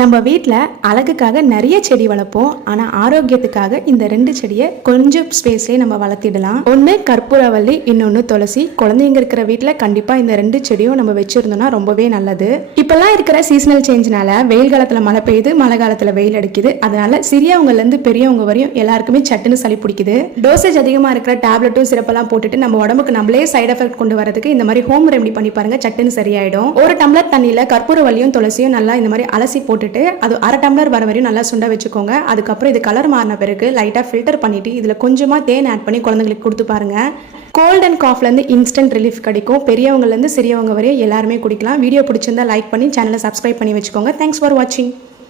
நம்ம வீட்டில் அழகுக்காக நிறைய செடி வளர்ப்போம். ஆனால் ஆரோக்கியத்துக்காக இந்த 2 செடியை கொஞ்சம் ஸ்பேஸ்லேயே நம்ம வளர்த்திடலாம். ஒன்று கற்பூரவள்ளி, இன்னொன்று துளசி. குழந்தைங்க இருக்கிற வீட்டில் கண்டிப்பாக இந்த 2 செடியும் நம்ம வச்சுருந்தோம்னா ரொம்பவே நல்லது. இப்போல்லாம் இருக்கிற சீசனல் சேஞ்ச்னால வெயில் காலத்தில் மழை பெய்யுது, மழை காலத்தில் வெயில் அடிக்குது. அதனால சிறியவங்கலேருந்து பெரியவங்க வரையும் எல்லாருக்குமே சட்டுன்னு சளி பிடிக்குது. டோசேஜ் அதிகமாக இருக்கிற டேப்லெட்டும் சிறப்பெல்லாம் போட்டுட்டு நம்ம உடம்புக்கு நம்மளே சைட் எஃபெக்ட் கொண்டு வரதுக்கு இந்த மாதிரி ஹோம் ரெமெடி பண்ணி பாருங்க, சட்டுன்னு சரியாயிடும். ஒரு டம்ளர் தண்ணியில் கற்பூரவள்ளியும் துளசியும் நல்லா இந்த மாதிரி அலசி போட்டுட்டு அது அரை டம்ளர் வர வரையும் நல்லா சுண்ட வச்சுக்கோங்க. அதுக்கப்புறம் இது கலர் மாறின பிறகு லைட்டாக ஃபில்டர் பண்ணிட்டு இதில் கொஞ்சமாக தேன் ஆட் பண்ணி குழந்தைங்களுக்கு கொடுத்து பாருங்க. கோல்ட் அண்ட் காஃப்லேருந்து இன்ஸ்டன்ட் ரிலீஃப் கிடைக்கும். பெரியவங்கலேருந்து சிறியவங்க வரையும் எல்லாருமே குடிக்கலாம். வீடியோ பிடிச்சிருந்தா லைக் பண்ணி சேனலை சப்ஸ்கிரைப் பண்ணி வச்சுக்கோங்க. தேங்க்ஸ் ஃபார் வாட்சிங்.